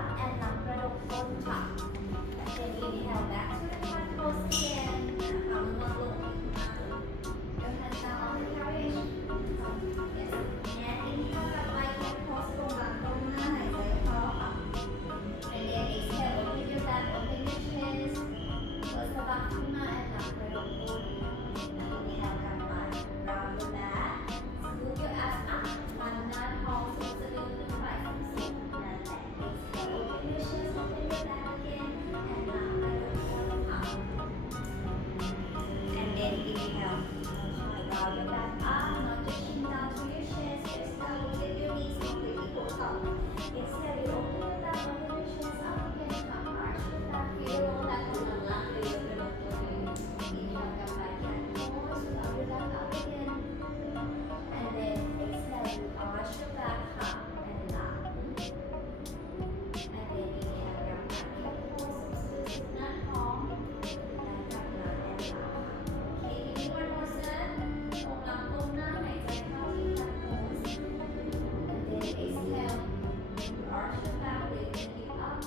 up and หลังกระดกก้นค่ะ Then inhale back to the front pose again ฝ่ามือวางลง Your hands down on the carriage Yes and inhale กลับไป cat pose ลงหลังตรงหน้าหายใจเข้าค่ะ And then exhale open your back open your chest เปิดสะบักขึ้นมา and หลังกระดกก้น Inhale กลับไป round your back scoop your ass up มันหน้าท้องสุดสะดือขึ้นไปสุดๆนั่นแหละ Exhale open your chest open your back again and หลังกระดกก้นค่ะ And then inhale round your back up not just chin down to your chest just down with your knees completely pulled up Exhale you open your back open your chest up again ค่ะ arch your back feel your low back กำลังลากเลยกระดกตัวเอง Inhale กลับไป cat pose round your back up again and then exhale you arch your back ค่ะ and ลาก and then inhale กลับมา cat pose สุดๆหน้าท้องและกลับมา and ลากค่ะ Okay give me one more set ก้มหลังก้มหน้าหายใจเข้าที่ cat pose and then exhale you arch your back lift your hip up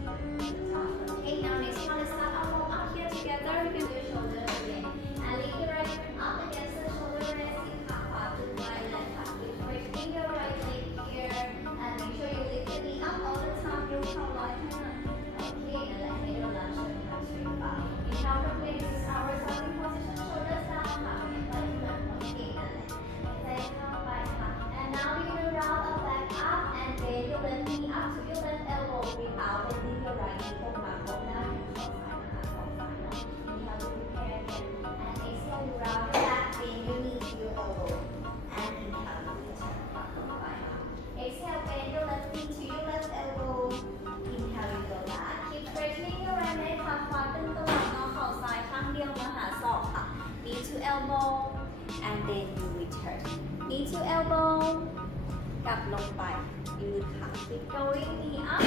Okay, now next one, let's start our warm up here together. You can do your shoulders again. And lift your right hand up against the shoulder rest. Keep half up to the right leg up. Keep straightening your right leg here. And make sure you lift the knee up all the time. You count right hand. Okay, and let me your lunge and come straight back. Inhale, complete. This is our starting position. Shoulders down. Right hand. Okay, and let come by half. And now we're gonna round our back up and bend your left knee up to your left elbow without bending your right knee. Go back, go down, and cross side, cross side. Inhale to prepare again. And exhale, you round your back, bend your knee to your elbow. And inhale, you return back, go by half. Exhale, bend your left knee to your left elbow. Inhale, you go back. Keep straightening your right leg. ขาขวาตึงตลอดงอเข่าซ้ายข้างเดียวมาหาศอกค่ะ Knee to elbow. And then you return. Knee to elbow. กลับลงไปยืดขา Keep going knee up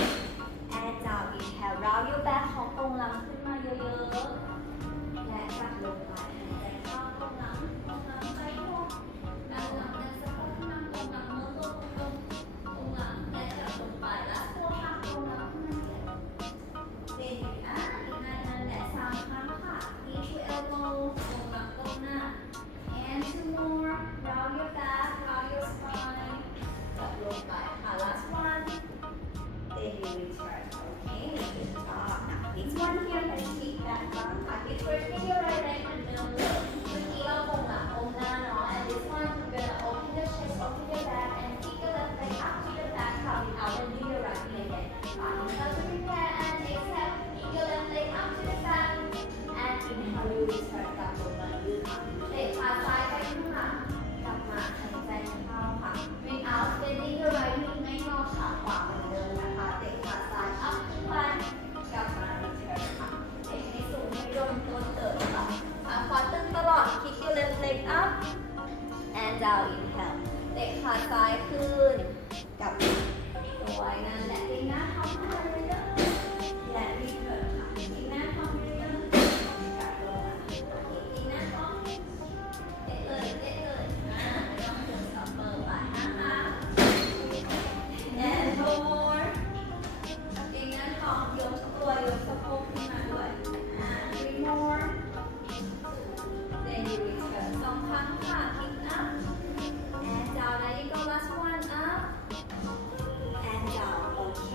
and down inhale round your back ของตรงหลังขึ้นมาเยอะๆและกลับลงไปหายใจเข้าตรงหลังไปพวกด้านหลังและสะโพกนั่งตรงหลังมือตรงหลังและกลับลงไปแล้วตัวหักตรงหลังขึ้นมาเด่นอีกนั่นแหละ3 ครั้งค่ะ Knee to elbow ตรงหลังตรงหน้า and 2 more round your back round your spine กลับลงไปค่ะ last one then you return okay good job now this one here let's keep that one ค่ะ keep straightening your right leg เหมือนเดิมเลยเมื่อกี้เราก้มหลังก้มหน้าเนาะ and this one you're gonna open your chest open your back and kick your left leg up to the back ค่ะ without bending your right leg again inhale to prepare and exhale kick your left leg up to the back and inhale you return กลับลงมายืดค่ะเตะขาซ้ายไปข้างหลังกลับมาหายใจเข้าค่ะ without bending your right knee ไม่งอขาขวาเหมือนเดิมนะคะเตะขาซ้าย up ขึ้นไปกลับมา return ค่ะเตะให้สูงให้โดนต้นเติร์ค่ะขาขวาตึงตลอด kick your left leg up and down inhale เตะขาซ้ายขึ้นกลับมาสวยนั่นแหละดึงหน้าท้องขึ้นมาเยอะๆและ return ค่ะดึงหน้าท้องเยอะๆกลับลงมาดึงหน้าท้องเตะเลยไม่ต้องถึงสับเบอร์ไปนะคะ and more ดึงหน้าท้องยกตัวยกสะโพกขึ้นมาด้วย and 3 more then you return 2 ครั้งค่ะ kick up and down there you go last one up and down okay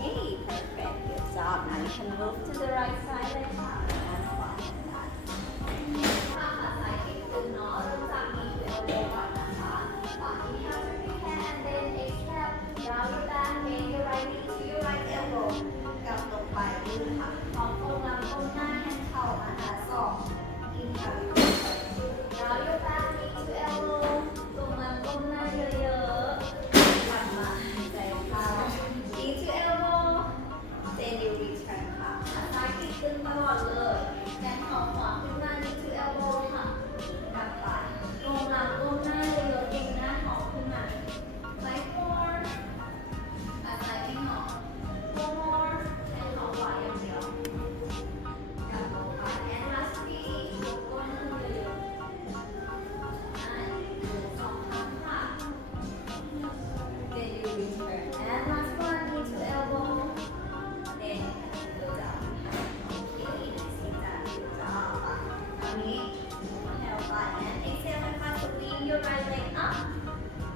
leg up.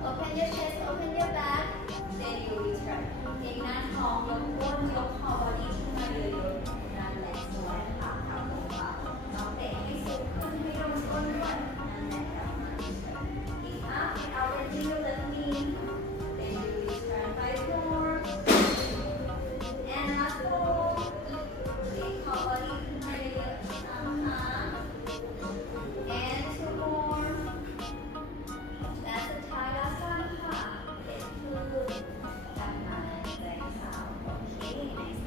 Open your chest, open your back. Then you return. เองนั่งท้องยกก้นยกคอบอดี้ขึ้นมาเยอะๆนั่นแหละสวยค่ะขาตรงค่ะน้องเตะให้สูงขึ้นให้โดนก้นด้วยนั่นแหละกลับมา Kick up without letting your left knee. Then you return by 4. And last 4. เด็กคอบอดี้ขึ้นมาเยอะๆนะคะ And 2 more. That's the Thai last one ค่ะเด็กขึ้นกลับมาแรงเท้าโอเค nice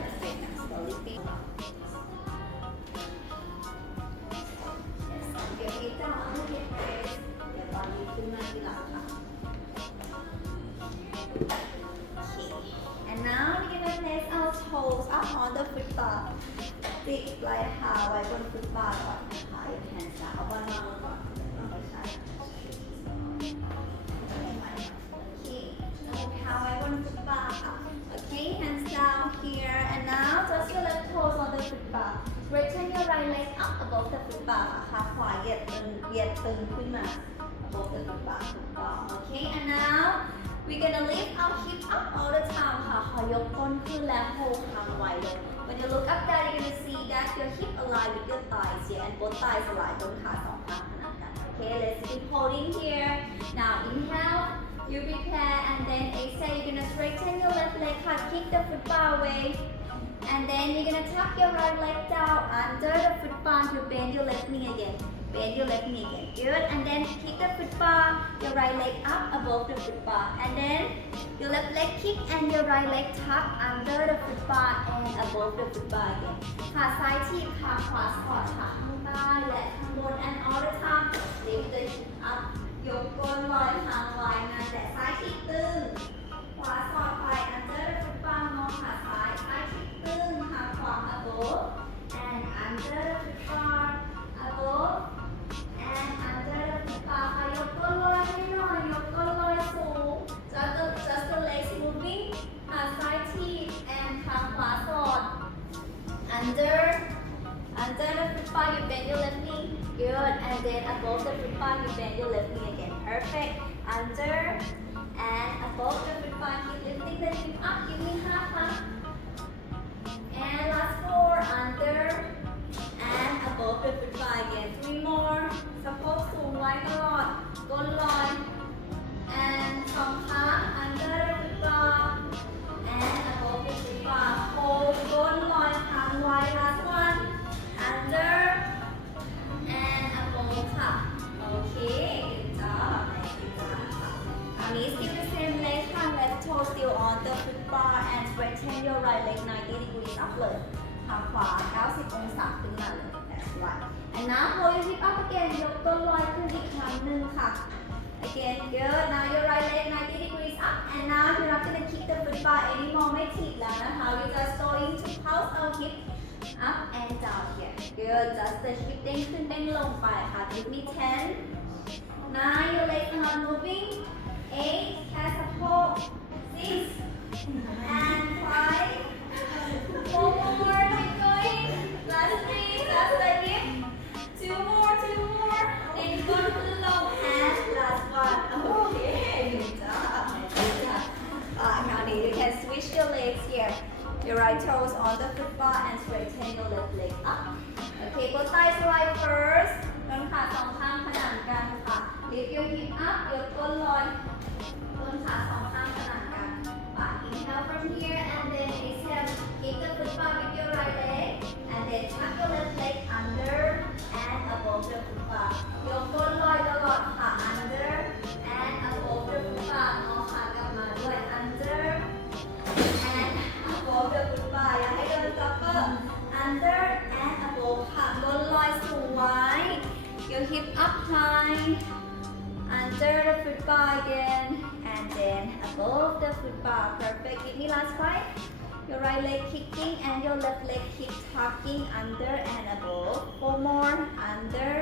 perfect now slowly feet up yes เดี๋ยวนี้จะเอาให้เด็กเรสเดี๋ยวตอนนี้ขึ้นมาทีหลังค่ะ okay and now we're gonna place our toes up on the foot bar ติดปลายเท้าไว้บนฟุตบาร์ก่อนนะคะ your hands down เอาบอลมาก่อนไม่ใช่ okay เอาเท้าไว้บนฟุตบาร์ค่ะ okay hands down here and now just your left toes on the foot bar straighten your right leg up above the foot bar ค่ะขาขวาเหยียดตึงขึ้นมา above the foot bar ถูกต้อง okay and now we're gonna lift our hip up all the time ค่ะขอยกก้นขึ้นและ hold ค้างไว้เลย when you look up there you're gonna see that your hip align with your thighs here and both thighs align ต้นขาสองข้างขนานกัน okay let's keep holding here now inhale you prepare and then exhale you're gonna straighten your left leg ค่ะ kick the foot bar away and then you're gonna tuck your right leg down under the foot bar to bend your left knee again bend your left knee again good and then kick the foot bar your right leg up above the foot bar and then your left leg kick and your right leg tuck under the foot bar and above the foot bar again ขาซ้ายทีบขาขวาสอดขาข้างใต้และข้างบน and all the time lift the hip up ยกก้นลอยหางไว้นะแต่ซ้ายทีบตึงขวาสอดไป under the foot bar มองขาซ้ายซ้ายทีบตึงขาขวา above and under the foot bar above and under the foot bar ค่ะยกก้นลอยให้หน่อยยกก้นลอยสูง just the legs moving ขาซ้ายทีบ and ขาขวาสอด under the foot bar you bend your left knee good and then above the foot bar you bend your left knee again perfect under and above the foot bar keep lifting the hip up give me half huh? and last 4 under and above the foot bar again 3 more สะโพกสูงไว้ตลอดก้นลอย and สองขา under the foot bar and above the foot bar hold ก้นลอยค้างไว้ last one under and above ค่ะ okay good job nice good job ค่ะคราวนี้ still the same leg ค่ะ left toe still on the foot bar and straighten your right leg 90 degrees up เลยขาขวา90องศาขึ้นมาเลย that's right and now hold your hip up again ยกก้นลอยขึ้นอีกครั้งหนึ่งค่ะ again good now your right leg 90 degrees up and now you're not gonna kick the foot bar anymore ไม่ถีบแล้วนะคะ you're just going to pulse our hip up and down here good just the hip เด้งขึ้นเด้งลงไปค่ะ give me 10 9 your legs are not moving 8 แค่สะโพก 6 and 5 4 more keep going last 3 just the hip 2 more then you go to the low and last one okay good job now you can switch your legs here your right toes on the foot bar and straighten your left leg up okay both thighs right first ต้นขาสองข้างขนานกันค่ะ lift your hip up ยกก้นลอยต้นขาสองข้างขนานกัน inhale from here and then exhale kick the foot bar with your right leg and then tuck your left leg under and above the foot bar ยกก้นลอยตลอดค่ะ under and above the foot bar งอขากลับมาด้วย under and above the foot bar อย่าให้โดนจ็อกเกอร์ under and above ค่ะก้นลอยสูงไว้ your hip up high under the foot bar again and then above the foot bar perfect give me last 5 your right leg kicking and your left leg keep tucking under and above 4 more under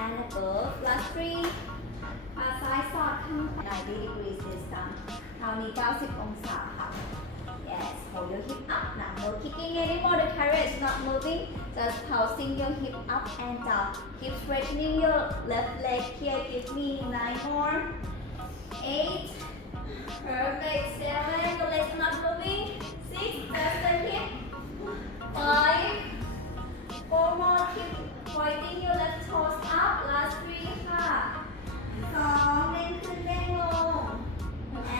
and above last 3ขาซ้ายสอดข้าง90 degrees this time คราวนี้90องศาค่ะ yes hold your hip up now no kicking anymore the carriage not moving Just pulsing your hip up and down. Keep straightening your left leg here. Give me 9 more. 8. Perfect. 7. Your legs not moving. 6. Just the hip. 5. 4 more. Keep pointing your left toes up. Last 3 ค่ะ 2. เด้งขึ้นเด้งลง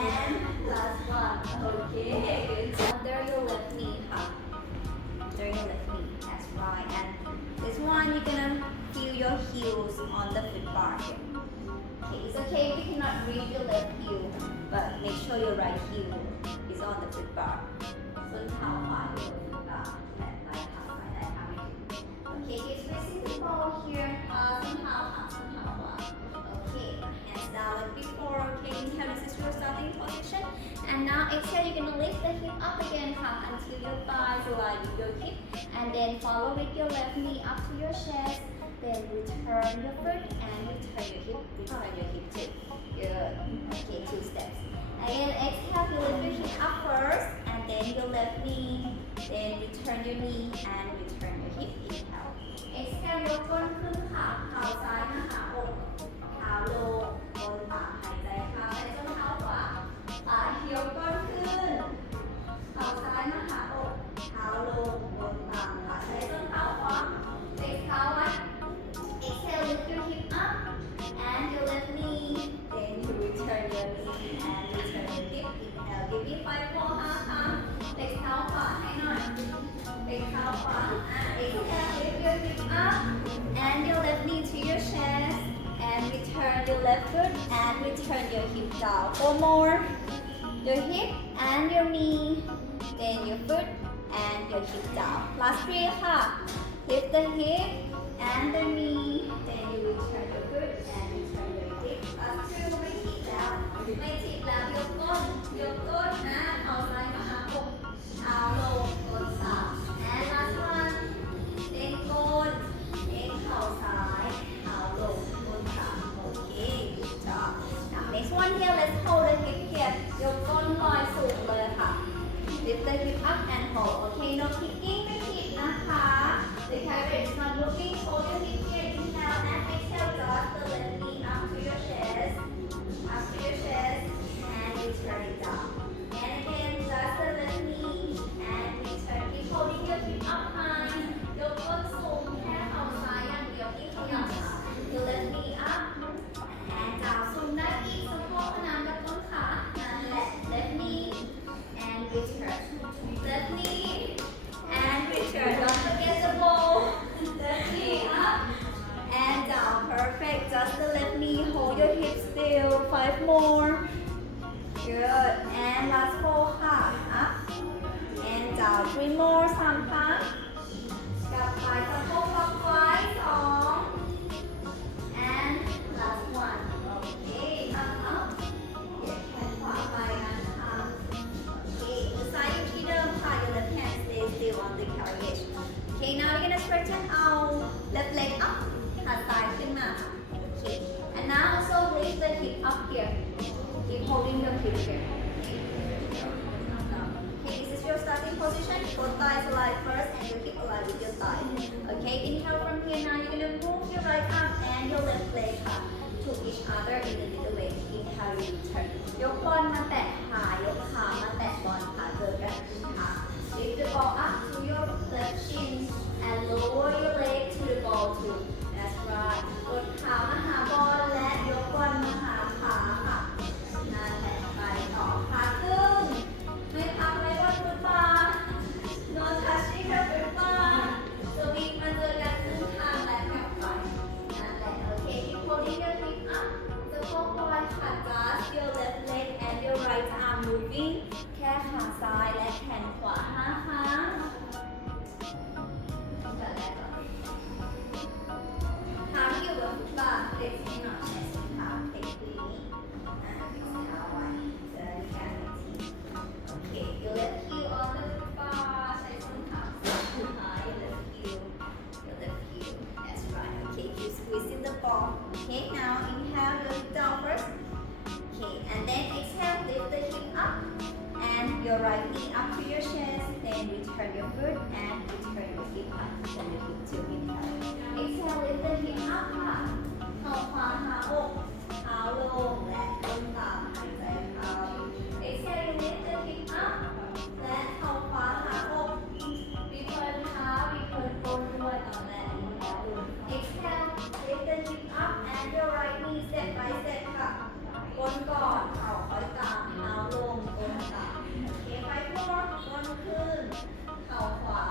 and last one. Okay, good. Under your left knee ค่ะ under your left knee. That's right. And this one you're gonna feel your heels on the foot bar here. Okay, it's okay if you cannot reach your left heel, but make sure your right heel is on the foot bar. ส้นเท้าขวาอยู่บนฟุตบาร์และปลายเท้าซ้ายได้ค่ะ Okay, keep facing the ball here. ส้นเท้าค่ะส้นเท้าขวา Okay, hands down like before. Okay, inhale, this is your starting position. And now exhale, you're gonna lift the hip up again until your thighs align with your hip. And then follow with your left knee up to your chest. Then return your foot and return your hip. Return your hip too. Good. Okay, 2 steps. Again, exhale, you lift your hip up first. And then your left knee. Then return your knee and return your hip. Inhale. Exhale, ยกก้นขึ้นค่ะเข่าซ้ายมาหาอกเท้าลงบนบ่าหายใจเข้าใช้ส้นเท้าขวายกก้นขึ้นเข่าซ้ายมาหาอกเท้าลงบนบ่าค่ะใช้ส้นเท้าขวาเตะเท้าไว้ Exhale, lift your hip up and your left knee. Then you return your knee and return your hip. Inhale, give me 5 more 5 ครั้งเตะเท้าขวาให้หน่อยเตะเท้าขวา Exhale, lift your hip up and your left knee to your chest. And return your left foot and return your hip down. 4 more. Your hip and your knee. Then your foot and your hip down. Last 3 ค่ะ Lift the hip and the knee. Then you return your foot and return your hip. Last 2 ไม่ถีบแล้วยกก้นนะเข่าซ้ายมาหาอกเท้าลงก้นสาม And last one. เด้งก้นเด้งเข่าซ้ายเท้าลง Okay, good job. Now next one here, let's hold the hip here. ยกก้นลอยสูงเลยค่ะ Lift the hip up and hold. Okay, no kicking ไม่ผิดนะคะ The carrot is not moving. Hold your hip here. Inhale and exhale. Draw the left knee up to your chest. And return it down. And again, just the left knee and return. Keep holding your hip up high. ยกก้นสูงแค่เข่าซ้ายอย่างเดียวที่ขยับค่ะ Your left knee up. And down สูงได้อีกสะโพกขนานกับต้นขานั่นแหละ left knee and return left knee and return don't forget the ball left knee up and down perfect just the left knee hold your hips still 5 more good and last 4 ค่ะ up and down 3 more 3 ครั้งกลับไปสะโพกล็อกไว้2 and last one. Okay, come up. เหยียดแขนขวาไปนะคะ Okay, มือซ้ายอยู่ที่เดิมค่ะ Your left hand stay still on the carriage. Okay, now we're gonna straighten our left leg up. ขาซ้ายขึ้นมา Okay, and now also lift the hip up here. Keep holding the hip here. Okay, this is your starting position. Both thighs align first and your hip align with your thigh. Okay, inhale from here. Now you're gonna move your right arm and your left leg to each other in the middle leg. Inhale, you return. ยกบอลมาแตะขายกขามาแตะบอลขาเจอกันค่ะ Lift the ball up to your left shin and lower your leg to the ball too. That's right. กดขามาหาบอลและยกบอลมาหาขาค่ะนั่นแหละไปต่อขาขึ้นไม่พักไว้บนฟุตบาท No touching the ฟุตบาทสวิงมาเจอกันครึ่งทางและกลับไปนั่นแหละ Okay, keep holding your hip up. สะโพกบอลขา just your left leg and your right arm moving. แค่ขาซ้ายและแขนขวา5 ครั้งแบบแรกก่อนเท้าที่อยู่บนฟุตบาทเด็กให้หน่อยใช้สีขาวเด็กนี้เท้าไว้เจอกันอีกที Okay, your left heel on the footbar. ใช้ส้นเท้าสุดท้าย your left heel. That's right. Okay, keep squeezing the ball. Okay, now inhale, lift down first. Okay, and then exhale, lift the hip up. your right knee up to your chest, then return your foot and return your hip up. Then the hip to inhale. Exhale, lift the hip up ค่ะเข่าขวาหาอกเท้าลงและก้นต่ำหายใจเข้า Exhale, you lift the hip up และเข่าขวาหาอกreturn เท้า return ก้นด้วยตอนแรกinhale Exhale, lift the hip up and your right knee step by step ค่ะก้นก่อนเข่าค่อยตามเท้าลงก้นต่ำโอเค five more ก้นขึ้นเข่าขวา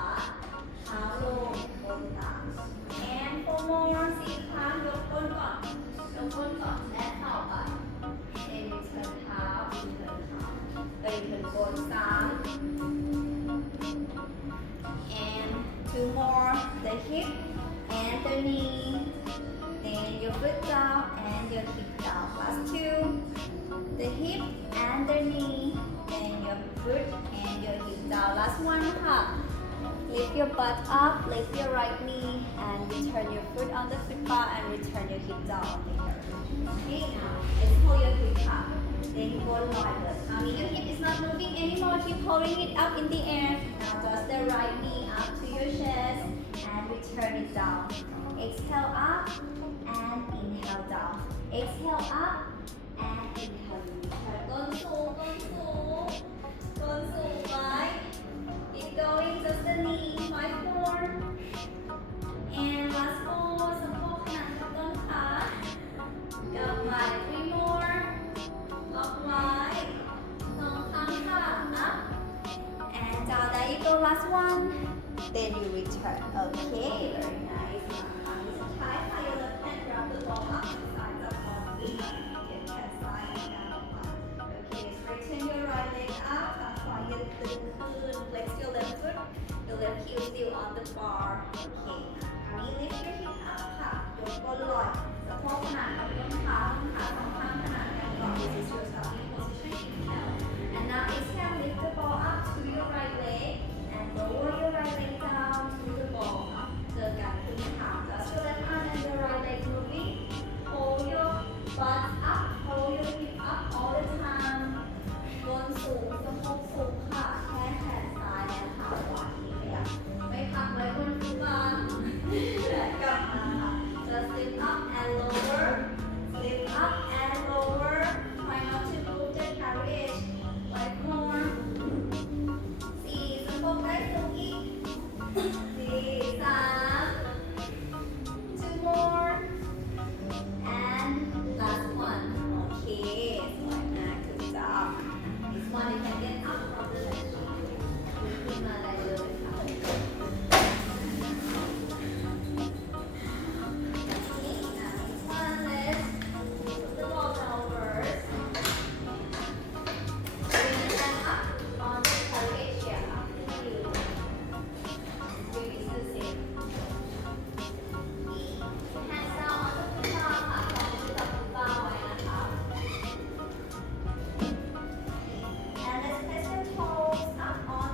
เท้าลงก้นต่ำ and four more สี่ครั้งยกก้นก่อนยกก้นก่อนและเข่าไป then return เท้า return เท้าreturn ก้นสาม and two more the hip and the knee then your foot down and your hip down last two the hip and the knee then your foot and your hip down last one ค่ะ lift your butt up lift your right knee and return your foot on the foot bar and return your hip down on the earth okay now let's hold your hip up then go lower now your hip is not moving anymore keep holding it up in the air now just the right knee up to your chest and return it down exhale up and inhale down exhale up and inhale return ก้นสูงก้นสูงก้นสูงไว้ keep going just the knee five more and last four สะโพกขนาดกับต้นขากลับมา three more ล็อกไว้สองครั้งค่ะ up and down there you go last one then you return okay very nice ครั้งสุดท้ายค่ะ your left hand grab the ball up to the sides of your feet get that side and down okay straighten your right leg up ขาขวายืดตึงขึ้น flex your left foot your left heel still on the bar okay คราวนี้ lift your hip up ค่ะยกก้นลอยสะโพกขนาดกับต้นขาสองข้างขนาดกันก่อน this is your starting position inhale and now exhale lift the ball up to your right leg and lower your right leg down to the ball เจอกันครึ่งทาง just your left arm and your right leg moving hold your butt up hold your hip up all the time ก้นสูงสะโพกสูงค่ะแค่แขนซ้ายและขาขวาที่ขยับไม่พักไว้บนฟุตบาทและกลับมาค่ะ just lift up and lower lift up and lower try not to move the carriage like more สี่สะโพกได้สูงอีกสี่สาม two more and last one okay สวยมากถูกต้อง this one you can get up from the leftขึ้นมาได้เลยค่ะ okay now this one let's put the ball down first bring the hand up on the carriage here after you release the same hands down on the foot bar ค่ะขอมือจับฟุตบาร์ไว้นะคะ and let's place your toes up on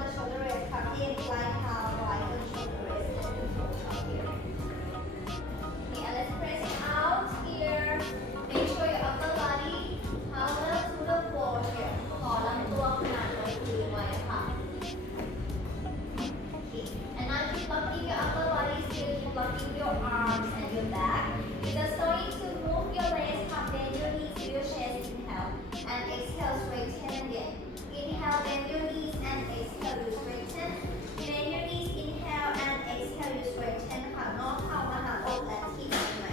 the shoulder rest ค่ะเอียงปลายเท้าไว้บน shoulder rest and the toes up here okay and let's press it out here make sure your upper body parallel to the floor here ขอลำตัวขนาดไว้พื้นไว้ค่ะ okay and now keep locking your upper body still keep locking your arms and your back you're just going to move your legs up bend your knees to your chest inhale and exhale straighten again inhale bend your knees and exhale you straighten bend your knees inhale and exhale you straighten ค่ะนอนเข่ามาหาอกและทีบใช่ไหม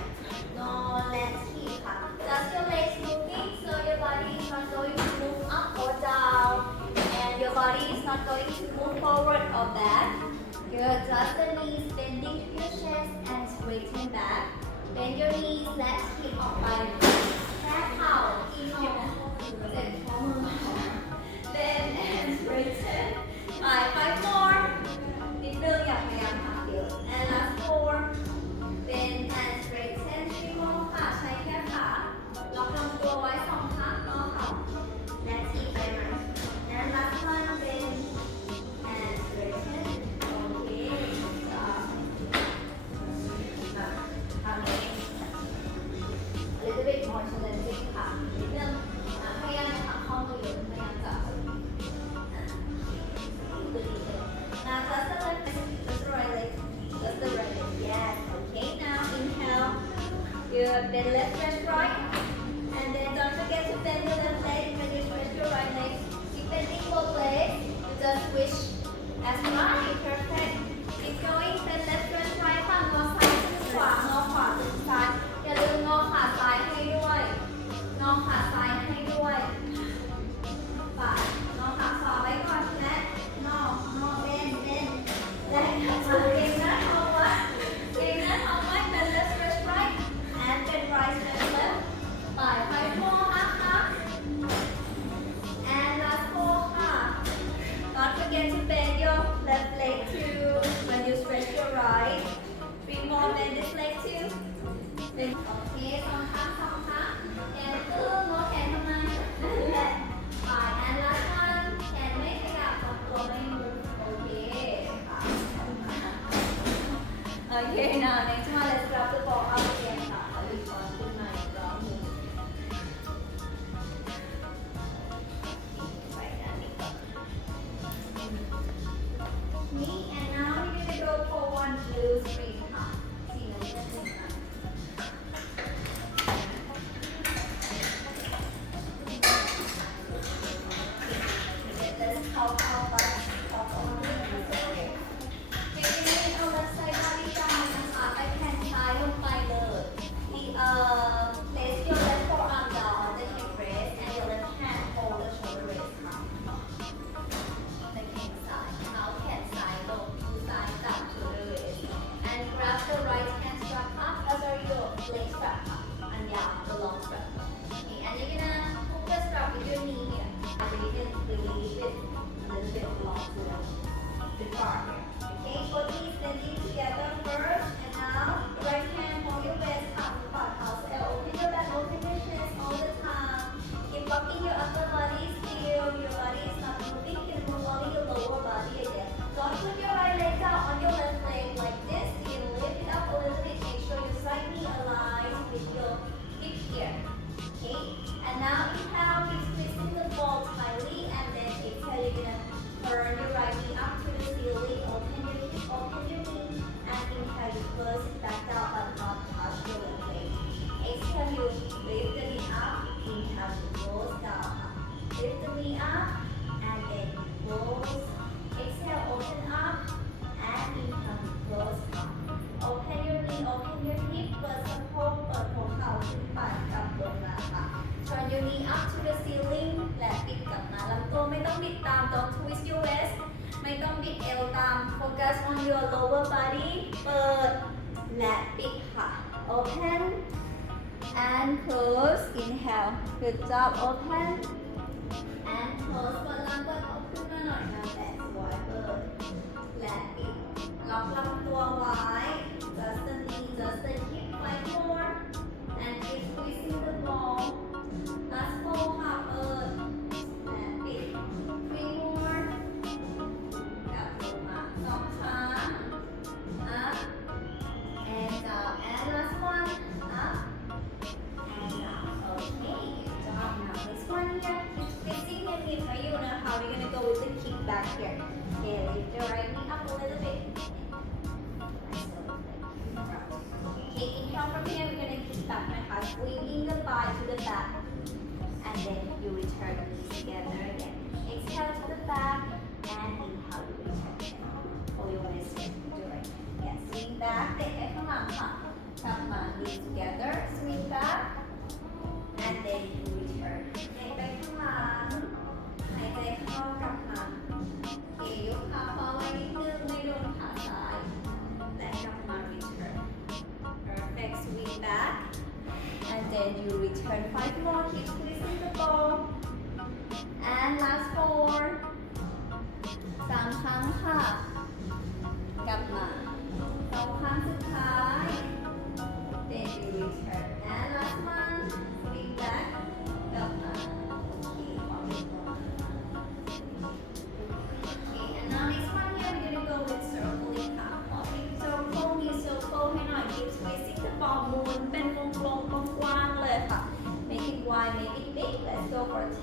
นอนและทีบค่ะ just your legs moving so your body is not going to move up or down and your body is not going to move forward or back you adjust the knees bending to your chest and straighten back bend your knees let hip ออกไปแค่เข่าอีกหน่อยเสร็จข้อมือ bend and straighten five more นิดนึงอย่าพยายามหักเยอะ and last four bend and straighten 3 more ค่ะใช้แค่ขาล็อกลำตัวไว้สองข้างงอเข่าและทีบไปไหม and last one bend and straighten okay stop คราวนี้ a little bit we can release it a little bit along to the bar here. Okay, both knees standing together first, and now right hand hold your waist, half apart, house L. Open your back, open your chest all the time. Keep walking your upper body still. Your body is not moving. You can move only your lower body again. Don't put your right leg down on your left leg like this. You lift it up a little bit. Make sure your side knee aligns with your hip here. Okay, and now inhale, keep squeezing the ball tightly, and then exhale, you're gonna turn your right knee up to the ceiling. Open your hip, open your knee, and inhale, you close it back down but not touch your left leg. Exhale, you lift the knee up. Inhale, you close down. Lift the knee up, and then you close. Exhale, open up, and inhale, you close up. Open your knee, open your hip, เปิดสะโพกเปิดหัวเข่าขึ้นไปกลับลงมาค่ะ Turn your knee up to the ceiling และปิดกลับมาลำตัวไม่ต้องบิดตาม Don't twist your waist ไม่ต้องบิดเอวตาม Focus on your lower body เปิดและปิดค่ะ Open and close Inhale Good job Open and close เปิดลำเปิดอกขึ้นมาหน่อยนะแต่สวยเปิดและปิดล็อกลำตัวไว้ Just the knee, just the hip, 5 more and keep squeezing the ball last 4ค่ะเปิดและปิด 3 more กลับลงมา2ครั้ง up and down and last one up and down okay good job now this one here keep squeezing your hip ให้อยู่นะคะ we're gonna go with the kick back here okay lift your right knee up a little bit Okay, inhale from here, we're going to kick backนะคะ swinging the thigh to the back and then you return the knees together again. Exhale to the back and inhale, you return again. Pull your waist to the right. Yeah, swing back, เตะไปข้างหลังค่ะกลับมา knees together, swing back and then you return. เตะไปข้างหลังหายใจเข้ากลับมาโอเคยกขาขวาไว้นิดนึงไม่โดนขาซ้ายและกลับมา return. Perfect, swing back and then you return 5 more, keep squeezing the ball and last 4 3 ครั้งค่ะกลับมา2 ครั้งสุดท้าย then you return and last one swing back กลับมาโอเคขอไปก่อน okay and now next one here we're gonna go with circling ค่ะขอเป็น circle มี circle ให้หน่อย keep squeezing the ball หมุนเป็นวงกลมกว้างๆเลยค่ะ make it wide make it big let's go for 10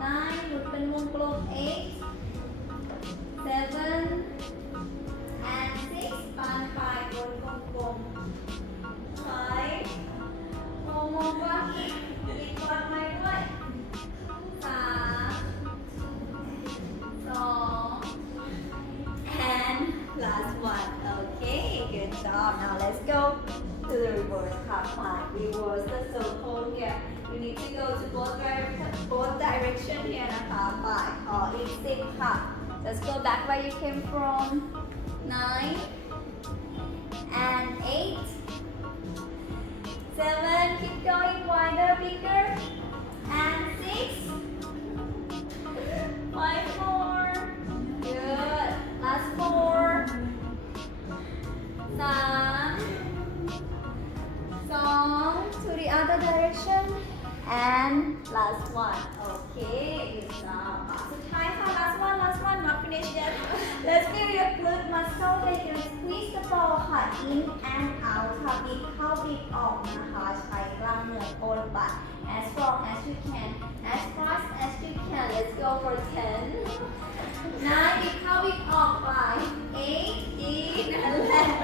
9หมุนเป็นวงกลม 8 7 and 6ปานปลายบนกลมๆ 5มองกว้างอีกกว้างไปด้วย3 2 and last one okay good job now let's go to the reverse ค่ะ fine reverse the circle here you need to go to both direction here นะคะ fine ขออีก10ค่ะ let's go back where you came from 9 and 8 7 keep going wider bigger and 6 5 more good last 4 3 2 to the other direction and last one okay good job สุดท้ายค่ะ last one not finished yet let's feel your glute muscle they can squeeze the ball ค่ะ in and out ค่ะบีบเข้าบีบออกนะคะใช้กล้ามเนื้อก้นบ่า as strong as you can as fast as you can let's go for 10 9บีบเข้าบีบออกไป 8 in and left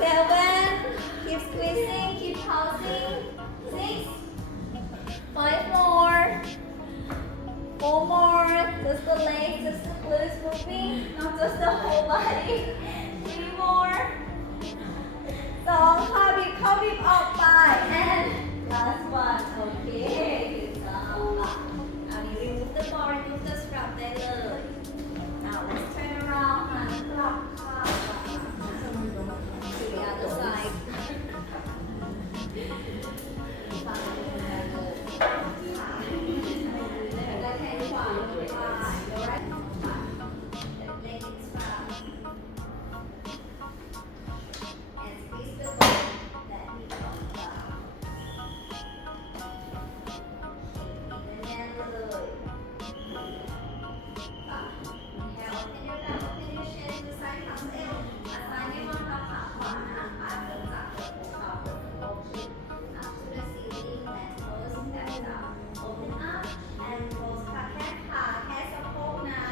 7 keep squeezing keep pulsing 6 5 more 4 more just the legs just the glutes moving not just the whole body 3 more 2ค่ะบีบเข้าบีบออกไป and last one okay good job อันนี้ remove the ball remove the strap ได้เลย now let's turn around your right leg extra and squeeze the ball. Let me drop down. อีกแน่นๆเลยค่ะ Inhale, open your back, open your chin to side half eo ขาซ้ายไม่วางทับขาขวานะคะเริ่มจากเปิดหัวเข่าเปิดสะโพกขึ้น up to the ceiling and close back down open up and close ขาแค่ขาแค่สะโพกนะ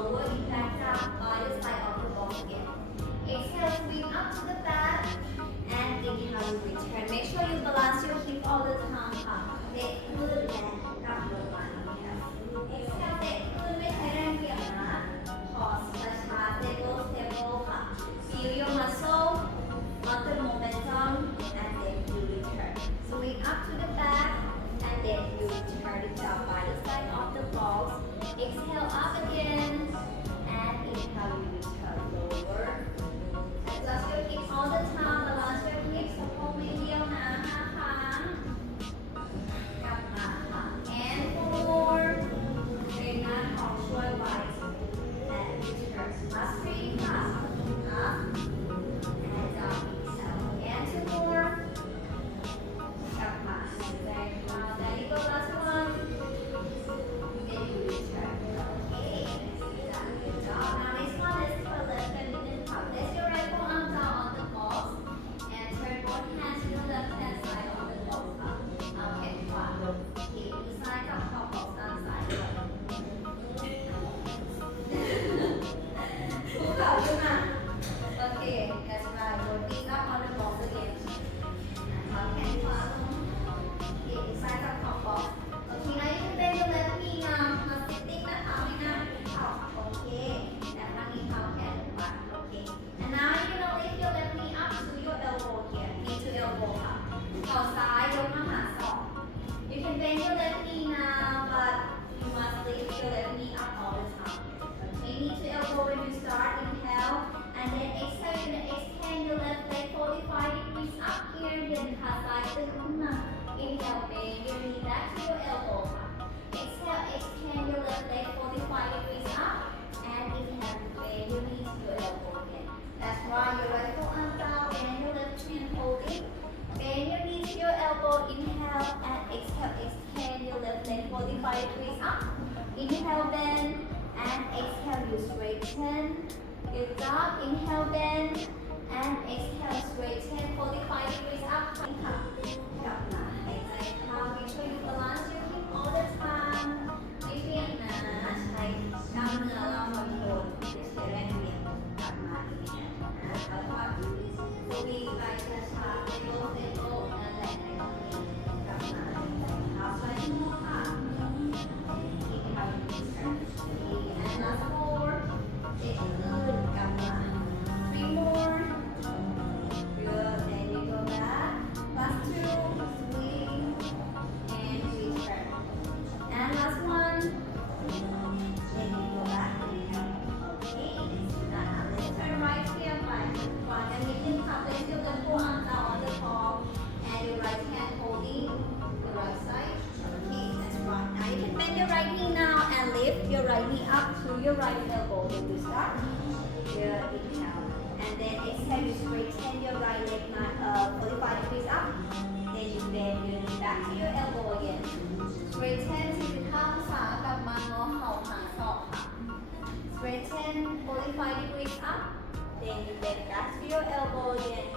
lower impact down by the side of the box again. Exhale, swing up to the back, and inhale, you return. Make sure you balance your hip all the time ค่ะเตะขึ้นและกลับลงมา Exhale เตะขึ้นไม่ใช้แรงเหวี่ยงนะ Pause ช้าๆ stable ค่ะ Feel your muscle, not the momentum, and then you return. Swing up to the back, and then you return it down by the side of the box. Exhale up again, and inhale, you return lower. Adjust your hips all the time, balance your hips สะโพกไม่เบี้ยวนะ5 ครั้ง กลับมาค่ะ and four เร่งหน้าท้องช่วยไว้ and return last three ค่ะ up and down exhale and two more กลับมาแรงค่ะ there you go last one then you return okay good job now next one let's do a left and middle pump place your right forearm down on the box and turn both hands to the left hand side of the box ค่ะเอาแขนขวาลงอีกมือซ้ายกับขอบbox ด้านซ้ายด้วยภูเขาขึ้นมา okay that's right roll feet up on the box again เอาแขนขวาลงอีกมือซ้ายกับขอบbox okay now you can bend your left knee now มา sitting นะคะไม่นั่งเข่าโอเคแต่ครั้งนี้เท้าแขนขวาโอเค and now you're gonna lift your left knee up to your elbow here knee to elbow ค่ะเข่าซ้ายยกมาหาศอก you can bend your left knee now but you must lift your left knee up all the time okay knee to elbow when you start inhale and then exhale you're gonna extend your left leg 45 degrees up here เดินขาซ้ายตึงขึ้นมา inhale bend your knee back to your elbow ค่ะ exhale extend your left leg 45 degrees up and inhale bend your knee to your elbow again that's right your right forearm down and your left hand holding bend your knee to your elbow inhale and exhale extend your left leg 45 degrees up inhale bend and exhale you straighten good job inhale bend and exhale straighten 45 degrees up ค่ะกลับมาหายใจเข้า make sure you balance your hip all the time ไม่เบี่ยงนะใช้กล้ามเนื้อเราคอนโทรลไม่ใช้แรงเบี่ยงกลับมาอีกนะแล้วก็สวิงไปช้าๆ stable นั่นแหละในตรงนี้กลับมาหายใจเข้าใช้มือค่ะ inhale return and last four เด็กขึ้นกลับมา three more good then you go back last two swing and return and last one then you go back inhale okay let's turn right here ไปขวากันนิดนึงค่ะ place your left forearm down on the palm and your right hand holding the right side okay that's right now you can bend your right knee now and lift your right knee up to your right elbow when you start good inhale and then exhale you straighten your right leg 45 degrees up then you bend your knee back to your elbow again straighten 45 องศากลับมางอเข่าหาศอกค่ะ straighten 45 degrees up then you bend back to your elbow again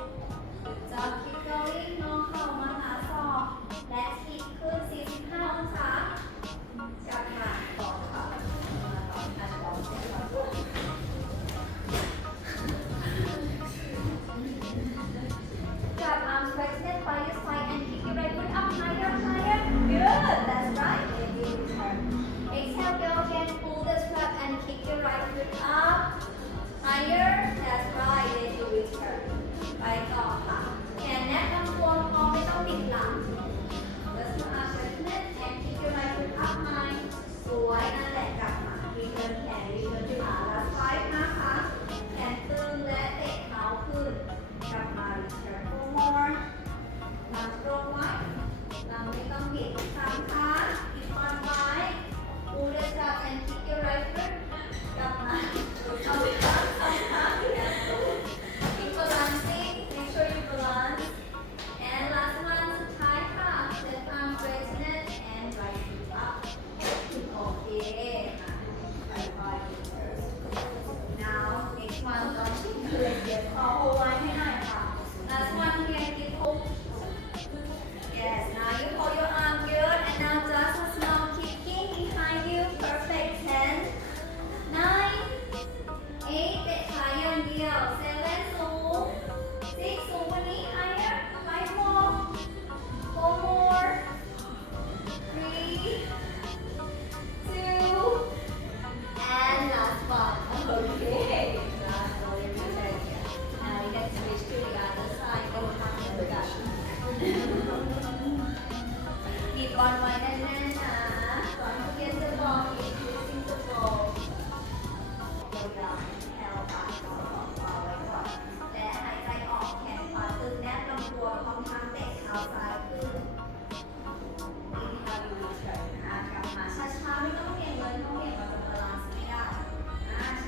good job keep going งอเข่ามาหาศอกและฮิปขึ้น45 องศากลับมาต่อค่ะมาต่ออันต่อเส้นต่อGrab arms flexed by your side and kick your right foot up higher. Good, that's right. Then you return. Exhale, go again. Pull the strap and kick your right foot up higher. That's right. Then you return. ไปต่อค่ะแขนแนบลำตัวพอไม่ต้องบิดหลัง Just massage your neck and ยาวๆแถวปากเราออกเอาไว้ก่อนและหายใจออกแขนขวาตึงแนบลำตัวพร้อมทั้งเตะเท้าซ้ายขึ้น Inhale you return กลับมาช้าๆไม่ต้องเบี่ยงเลยต้องเบี่ยงเราจะบาลานซ์ไม่ได้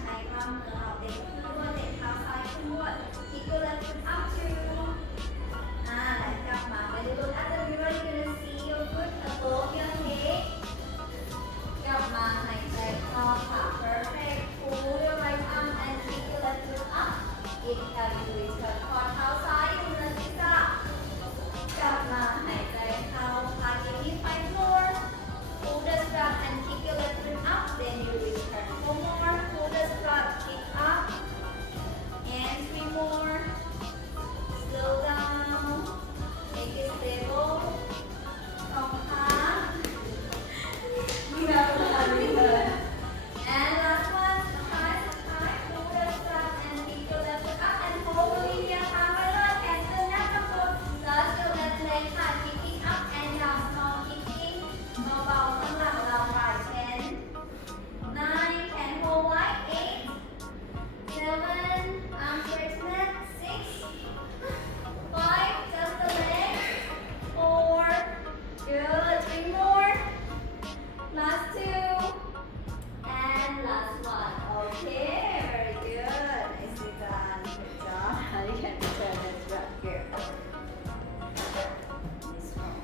ใช้กล้ามเนื้อเราเตะขึ้นด้วยเตะเท้าซ้ายขึ้นด้วย Kick your left foot up to และกลับมา When you look at the mirror you're gonna see your foot above your head กลับมาหายใจเข้าค่ะ Perfect pull your right arm and kick your left foot up Inhale you return ขอเท้าซ้ายอยู่เหนือศีรษะกลับมาหายใจเข้าค่ะ Give me 5 more pull the strap and kick your left foot up then you return 4 more pull the strap kick up and 3 more slow down make it stable สองครั้งreturn and last one สุดท้าย pull the strap and kick your left foot up and hold บริเวณขาไว้เลยแขนตึงหน้ากระปุก Just your left leg ค่ะ kicking up and down small kicking เบาๆข้างหลังเราค่ะ 10 9 can hold like 8 7 arm stretchment 6 5 just the leg 4 good 3 more last 2 and last one okay very good nicely done good job you can return this right here this one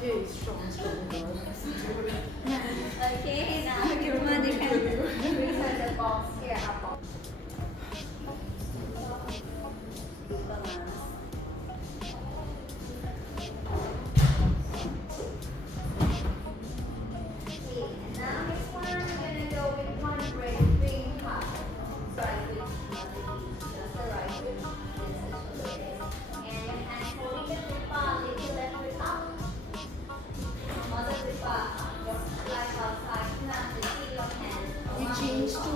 Very strong okay now you can return the box here up box good balance okay and now next one we're gonna go with one break ring hop right foot just the right foot this is shoulder raise and your hand holding the grip bar lift your left foot up mother grip bar your right outside now to keep your hand We change to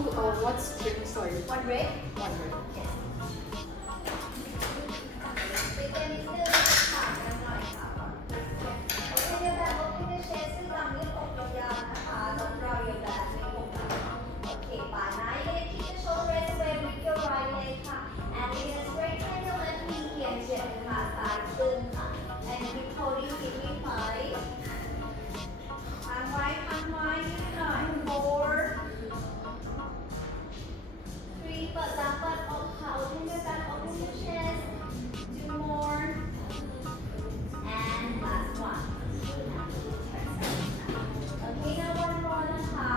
what string? Sorry. one break One break. yes ปิดเกมนิดนึงขากันหน่อยค่ะก่อนโอเคเดี๋ยวแบบ open the chest ซึ่งเรายืดอกยาวๆนะคะแล้วเราเดี๋ยวแบบไม่อกนะโอเคป่านะ you're gonna keep the shoulder away with your right leg ค่ะ and you're gonna straighten your left knee เอียงเฉียงขาซ้ายตึงค่ะ and keep holding keep me tight ค้างไว้ยืดหน่อย 4 3 เปิดหลังเปิดอกค่ะ open your back open your chest 2 more and last one okay now one more นะคะ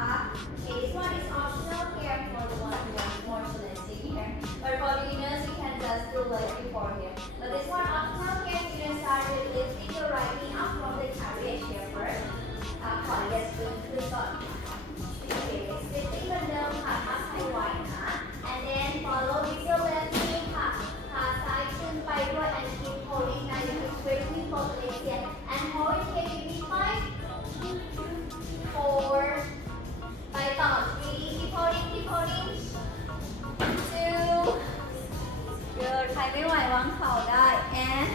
okay this one is optional here for the one who wants more challenging here but for beginners you can just do like before here but this one optional here you're gonna start with lifting your right knee up from the carriage here first ขอเย็ดขึ้นก่อน okay sitting เหมือนเดิมค่ะทับให้ไว้นะ and then follow with your left knee ค่ะขาซ้ายขึ้นไปด้วย and keep holding now you keep straightening both legs here and hold it here give me 5 4 ไปต่อ 3 keep holding 2 good ใครไม่ไหววางเข่าได้ and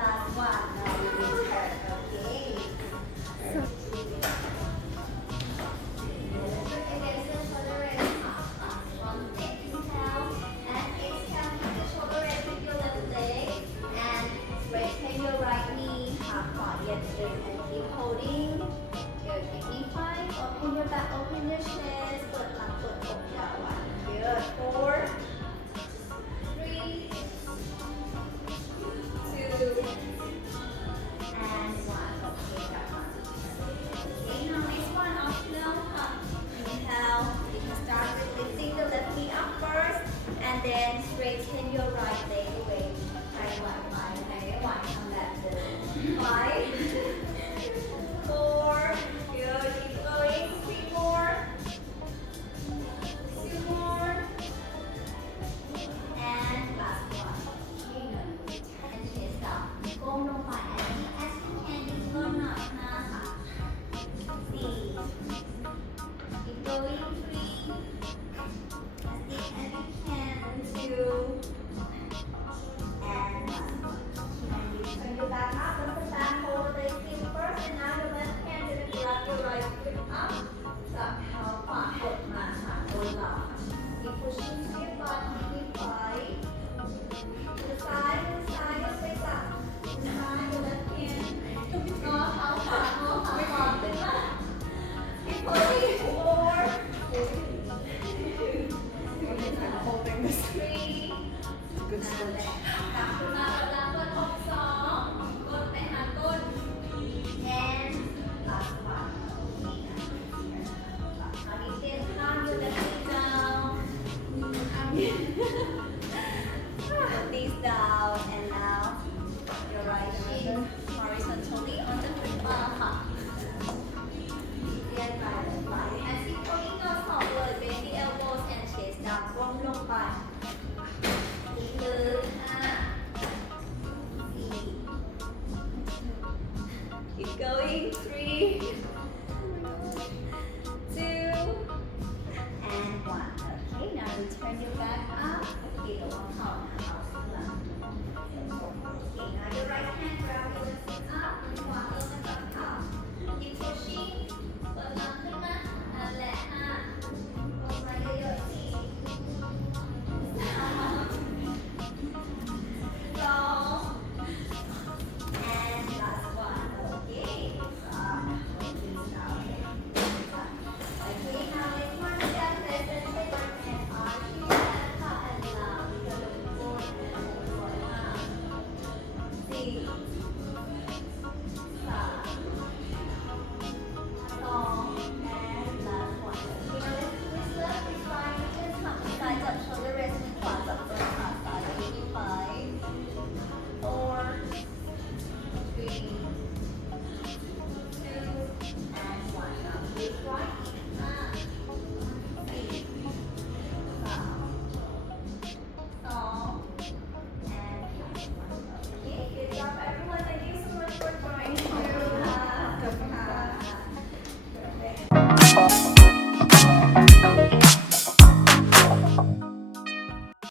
last one now you return okay against the shoulder rest one inhale and exhale keep the shoulder rest with your left leg and straighten your right knee ขาขวาเหยียดตึง and keep holding good give me 5 open your back open your chest เปิดหลังเปิดอกยาวไว้ good 4 3 2 and 1 okay that one okay now next one optional inhale you can start with lifting the left knee up first and then straighten your right leg away ใครไหวใครไม่ไหวทำแบบเดิม 5 4 good keep going 3 more 2 more and last one and chest up ก้มลงไป as you can ดึงก้นหน่อย5ค่ะ 4 keep going 3 as deep as you can 2 and last one and you turn your back up and the back hold the leg in first and now your left hand gonna grab your right foot up จับเท้าขวา put the feet down. Put these down, and now your right shin horizontally on the